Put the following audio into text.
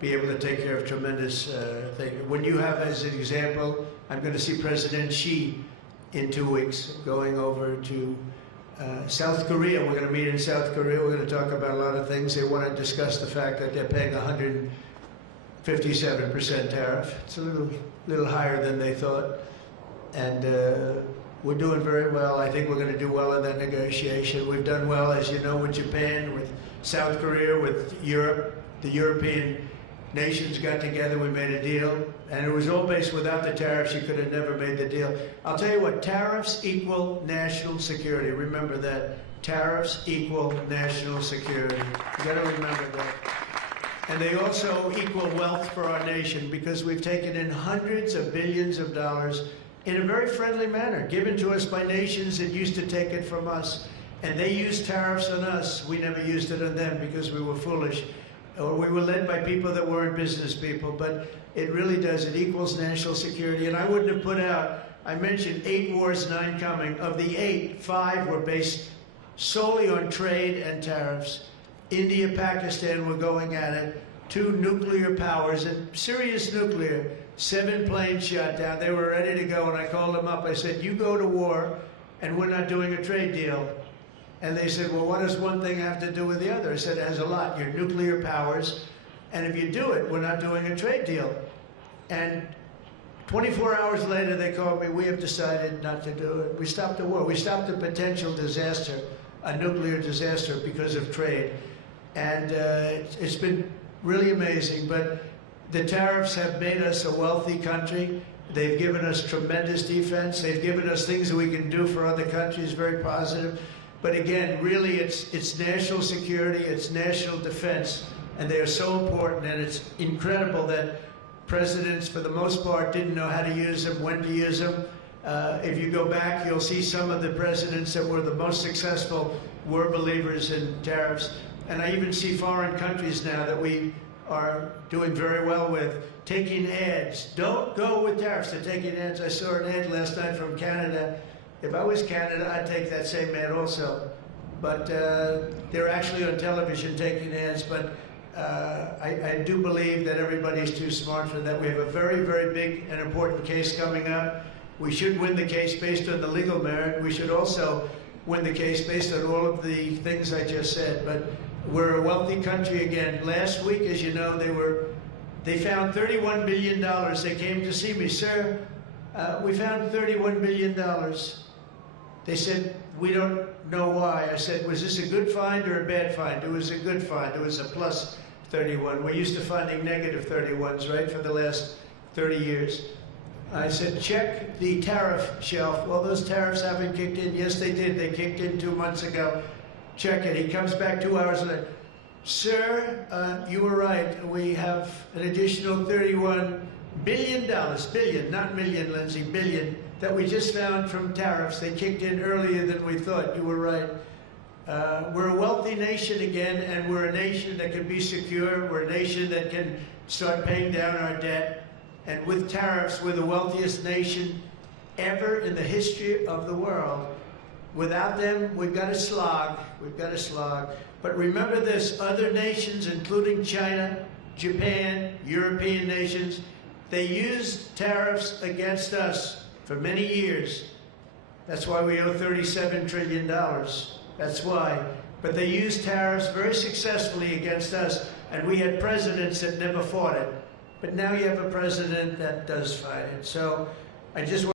be able to take care of tremendous things. When you have, as an example, I'm going to see President Xi in 2 weeks, going over to South Korea. We're going to meet in South Korea. We're going to talk about a lot of things. They want to discuss the fact that they're paying 157% tariff. It's a little higher than they thought. And we're doing very well. I think we're going to do well in that negotiation. We've done well, as you know, with Japan, with South Korea, with Europe. The European nations got together, we made a deal, and it was all based without the tariffs. You could have never made the deal. I'll tell you what, tariffs equal national security. Remember that. Tariffs equal national security. You got to remember that. And they also equal wealth for our nation, because we've taken in hundreds of billions of dollars in a very friendly manner, given to us by nations that used to take it from us. And they used tariffs on us. We never used it on them because we were foolish. Or we were led by people that weren't business people, but it really does. It equals national security. And I wouldn't have put out, I mentioned 8 wars, 9 coming. Of the 8, 5 were based solely on trade and tariffs. India, Pakistan were going at it. 2 nuclear powers, and serious nuclear. 7 planes shot down. They were ready to go, and I called them up. I said, you go to war, and we're not doing a trade deal. And they said, well, what does one thing have to do with the other? I said, it has a lot. Your nuclear powers. And if you do it, we're not doing a trade deal. And 24 hours later, they called me, we have decided not to do it. We stopped the war. We stopped a potential disaster, a nuclear disaster, because of trade. And it's been really amazing. But the tariffs have made us a wealthy country. They've given us tremendous defense. They've given us things that we can do for other countries, very positive. But again, really, it's national security, it's national defense, and they are so important. And it's incredible that presidents, for the most part, didn't know how to use them, when to use them. If you go back, you'll see some of the presidents that were the most successful were believers in tariffs. And I even see foreign countries now that we are doing very well with taking ads. Don't go with tariffs. They're taking ads. I saw an ad last night from Canada. If I was Canada, I'd take that same ad also. But they're actually on television taking ads. But I do believe that everybody's too smart for that. We have a very, very big and important case coming up. We should win the case based on the legal merit. We should also win the case based on all of the things I just said. But we're a wealthy country again. Last week, as you know, they found $31 billion. They came to see me, sir. We found $31 billion. They said, we don't know why. I said, was this a good find or a bad find? It was a good find. It was a plus 31. We're used to finding negative 31s, right, for the last 30 years. I said, check the tariff shelf. Well, those tariffs haven't kicked in. Yes, they did. They kicked in 2 months ago. Check it. He comes back 2 hours later. Sir, you were right. We have an additional $31 billion, billion, not million, Lindsay, billion, that we just found from tariffs. They kicked in earlier than we thought. You were right. We're a wealthy nation again, and we're a nation that can be secure. We're a nation that can start paying down our debt. And with tariffs, we're the wealthiest nation ever in the history of the world. Without them, we've got to slog. We've got to slog. But remember this, other nations, including China, Japan, European nations, they used tariffs against us for many years. That's why we owe $37 trillion. That's why. But they used tariffs very successfully against us, and we had presidents that never fought it. But now you have a president that does fight it. So I just want